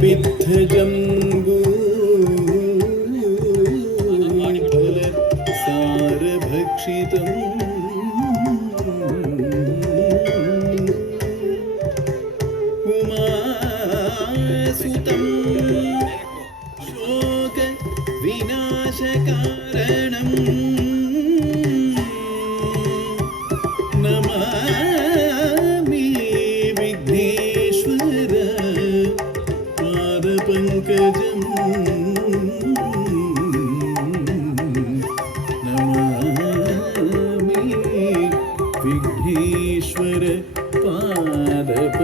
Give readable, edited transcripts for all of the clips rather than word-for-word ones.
पित्थजम्बू सारभक्षितम् उमासुतं शोकविनाशकारणम् नमामि विघ्नेश्वर पादपङ्कजम् नमामि विघ्नेश्वर पादपङ्कजम्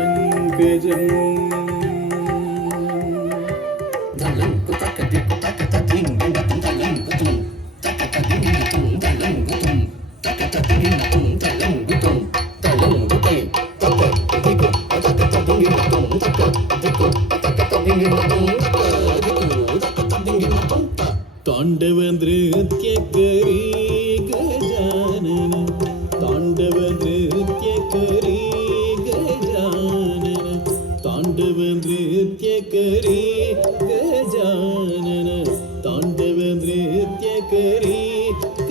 तांडव नृत्य करी गजानन तांडव नृत्य करी गजानन तांडव नृत्य करी गजानन तांडव नृत्य करी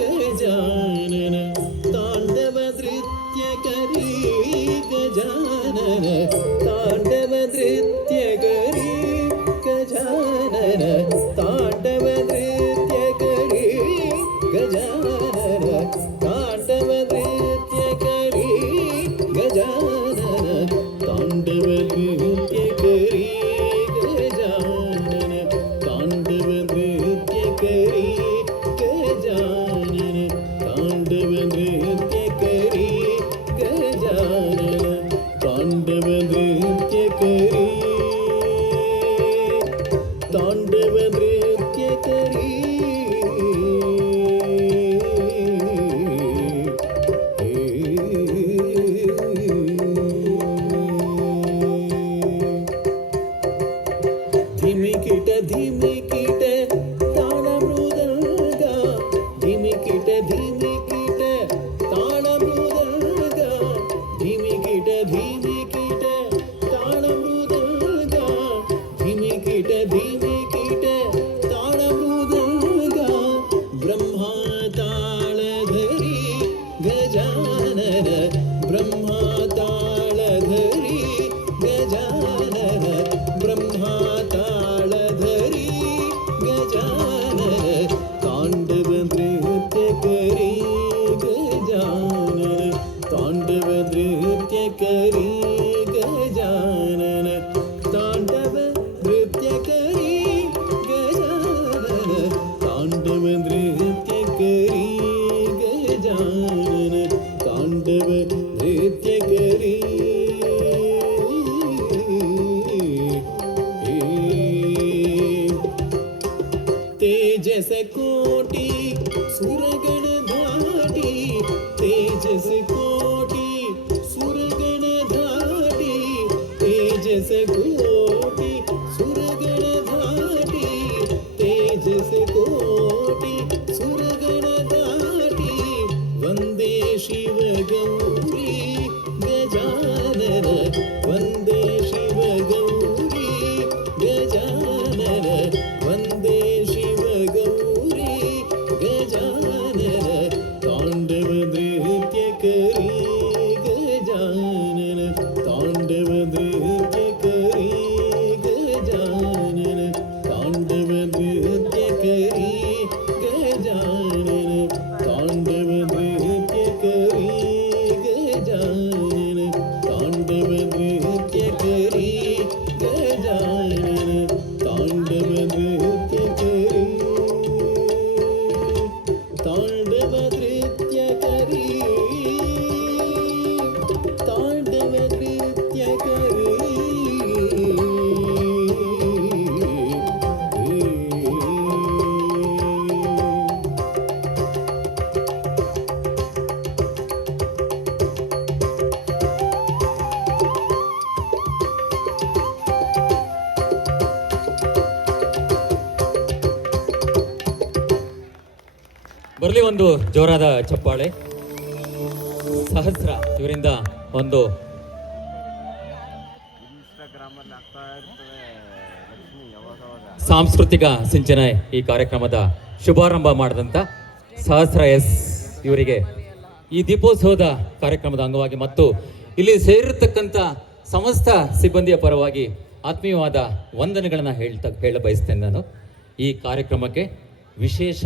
गजानन तांडव नृत्य करी गजानन तांडव नृत्य करी गजानन तांडव नृत्य करी गजानन तांडव नृत्य करी गजानन तांडव नृत्य करी गजानन तांडव नृत्य करी गजानन तांडव नृत्य करी गजानन तांडव नृत्य करी तांडव नृत्य करी धिमिकिट धिमिकिट ताळमृदङ्ग धिमिकिट धिमिकिट ताळमृदङ्ग धिमिकिट धिमिकिट ताळमृदङ्ग धिमिकिट धिमिकिट ताळमृदङ्ग ब्रह्मा ताळधरी गजानन ब्रह्मा ताळधरी गजानन ब्रह्मा ताळधरी गजानन तांडव नृत्य करी गजानन तांडव नृत्य करी गजानन तांडव नृत्य करी गजानन तांडव नृत्य करी गजानन तांडव नृत्य करी तेजस कोटि सुरगण धाटी तेजस कोटि सुरगण धाटी तेजस कोटि सुरगण धाटी तेजस कोटि सुरगण धाटी वंदे शिव गौरी गजानन वंदे शिव गौरी गजानन वंदे शिव गौरी गजानन तांडव नृत्य करी गजानन तांडव नृत्य करी गजानन तांडव नृत्य करी गजानन तांडव नृत्य करी गजानन तांडव नृत्य करी गजानन तांडव नृत्य करी तांडव नृत्य करी तांडव नृत्य करी ಬರಲಿ ಒಂದು ಜೋರಾದ ಚಪ್ಪಾಳೆ. ಸಹಸ್ರ ಇವರಿಂದ ಒಂದು ಗ್ರಾಮಲ್ಲಿ ಆಗ್ತಾ ಇರ್ತವೆ ಲಕ್ಷ್ಮಿ ಯಾವಾಗ ಸಾಂಸ್ಕೃತಿಕ ಸಿಂಚನ ಈ ಕಾರ್ಯಕ್ರಮದ ಶುಭಾರಂಭ ಮಾಡಿದಂಥ ಸಹಸ್ರ ಎಸ್ ಇವರಿಗೆ ಈ ದೀಪೋತ್ಸವದ ಕಾರ್ಯಕ್ರಮದ ಅಂಗವಾಗಿ ಮತ್ತು ಇಲ್ಲಿ ಸೇರಿರ್ತಕ್ಕಂಥ ಸಮಸ್ತ ಸಿಬ್ಬಂದಿಯ ಪರವಾಗಿ ಆತ್ಮೀಯವಾದ ವಂದನೆಗಳನ್ನು ಹೇಳ ಬಯಸ್ತೇನೆ ನಾನು. ಈ ಕಾರ್ಯಕ್ರಮಕ್ಕೆ ವಿಶೇಷ